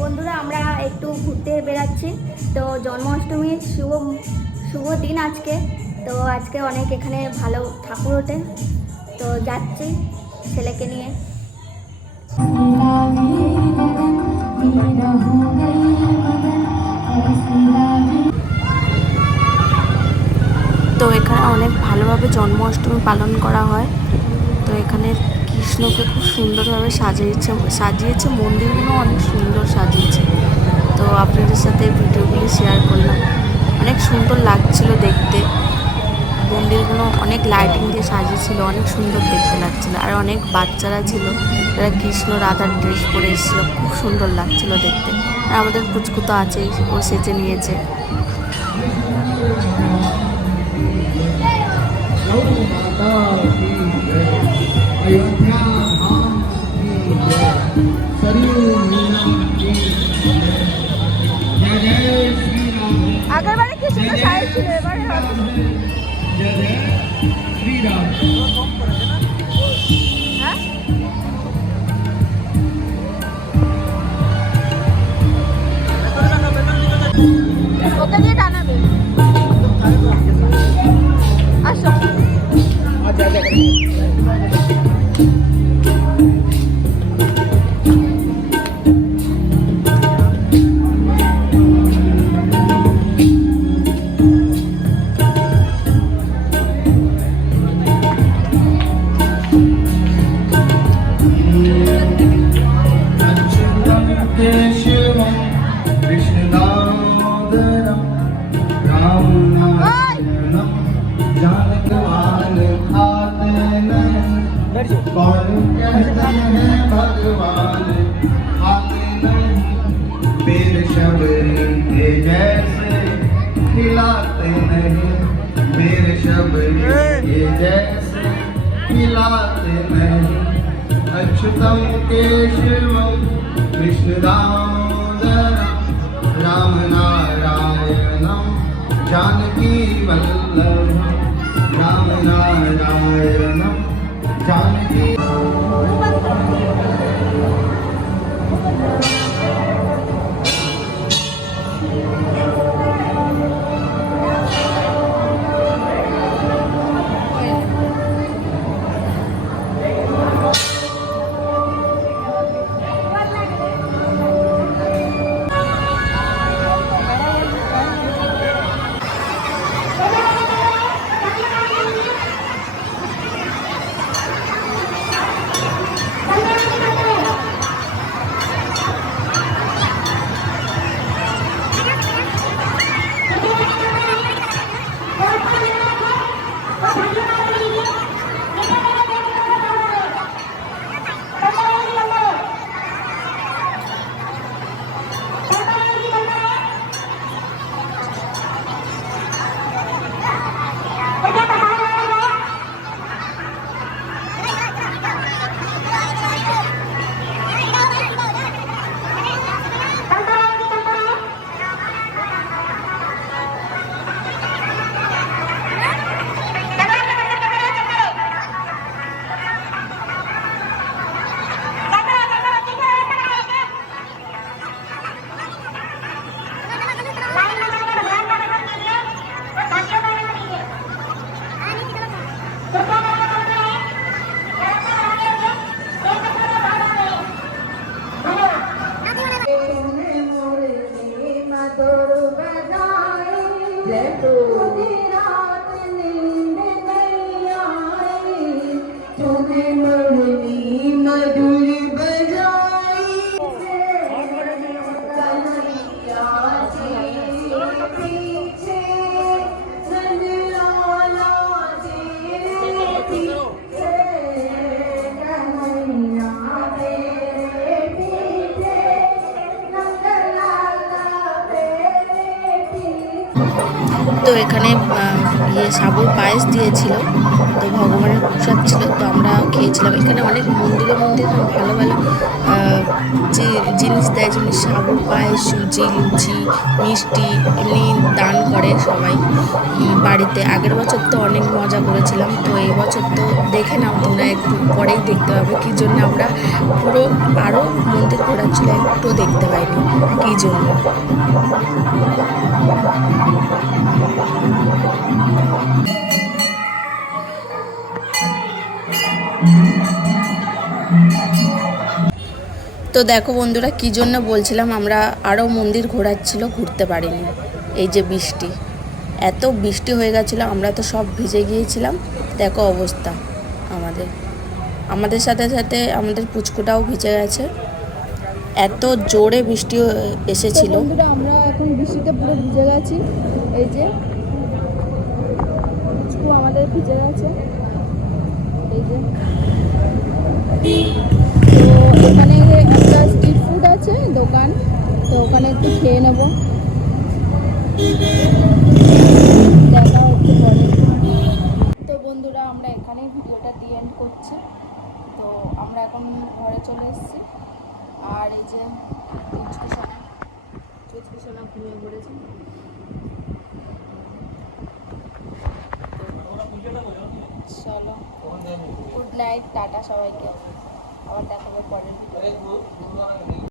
বন্ধুরা আমরা একটু ঘুরতে বেড়াচ্ছি। তো জন্মাষ্টমীর শুভ দিন আজকে। তো আজকে অনেক এখানে ভালো ঠাকুর ওঠে, তো যাচ্ছি ছেলেকে নিয়ে। তো এখানে অনেক ভালোভাবে জন্মাষ্টমী পালন করা হয়। তো এখানে কৃষ্ণকে খুব সুন্দরভাবে সাজিয়েছে, মন্দিরগুলো অনেক সুন্দর সাজিয়েছে। তো আপনাদের সাথে ভিডিওগুলি শেয়ার করলাম, অনেক সুন্দর লাগছিল দেখতে। মন্দিরগুলো অনেক লাইটিং দিয়ে সাজিয়েছিল, অনেক সুন্দর দেখতে লাগছিল। আর অনেক বাচ্চারা ছিল যারা কৃষ্ণ রাধার ড্রেস পরে এসেছিল, খুব সুন্দর লাগছিল দেখতে। আর আমাদের পুচকু তো আছেই, ও সেজে নিয়েছে। আগেরবারে কি সুন্দর সাইজ ছিল, এবারে ওকে দিয়ে টানাবে। আসো कौन कहते हैं भगवान आते नहीं, पेड़ शबरी के जैसे खिलाते नहीं, पेड़ शबरी के जैसे खिलाते नहीं। अच्युतम केशवम कृष्ण दामोदरम राम नारायणम जानकी वल्लभम राम नारायणम जानकी। তো এখানে সাবুর পায়েস দিয়েছিল, তো ভগবানের প্রসাদ ছিল, তো আমরা খেয়েছিলাম। এখানে অনেক মন্দিরে ভালো ভালো যে জিনিস দেয়, যেমনি সাবুর পায়েস, সুজি, লুচি, মিষ্টি এমনি দান করে সবাই বাড়িতে। আগের বছর তো অনেক মজা করেছিলাম, তো এই বছর তো দেখে নাও তোমরা, একটু পরেই দেখতে পাবে কী জন্য আমরা পুরো আরও মন্দির ঘোরার ছিল, একটু দেখতে পাইনি কী জন্য। তো দেখো বন্ধুরা, কী জন্য বলছিলাম আমরা আরও মন্দির ঘোরার ছিল, ঘুরতে পারিনি। এই যে বৃষ্টি, এত বৃষ্টি হয়ে গেছিলো, আমরা তো সব ভিজে গিয়েছিলাম। দেখো অবস্থা আমাদের সাথে সাথে আমাদের পুচকুটাও ভিজে গেছে, এত জোরে বৃষ্টি এসেছিল। বন্ধুরা আমরা এখন বৃষ্টিতে পুরো ভিজে গেছি, এই যে পুচকু আমাদের ভিজে গেছে, এই যে। তো এখানে একটা স্ট্রিট ফুড আছে দোকান, তো ওখানে একটু খেয়ে নেবো, দেখা হচ্ছে পরে। তো বন্ধুরা আমরা এখানেই ভিডিওটা দিয়ে এন্ড করছি। তো আমরা এখন ঘরে চলে এসেছি, আর এই যে চুচকি ঘুমিয়ে পড়েছে। চলো, গুড নাইট, টাটা সবাইকে, আবার দেখা হবে পরের ভিডিও।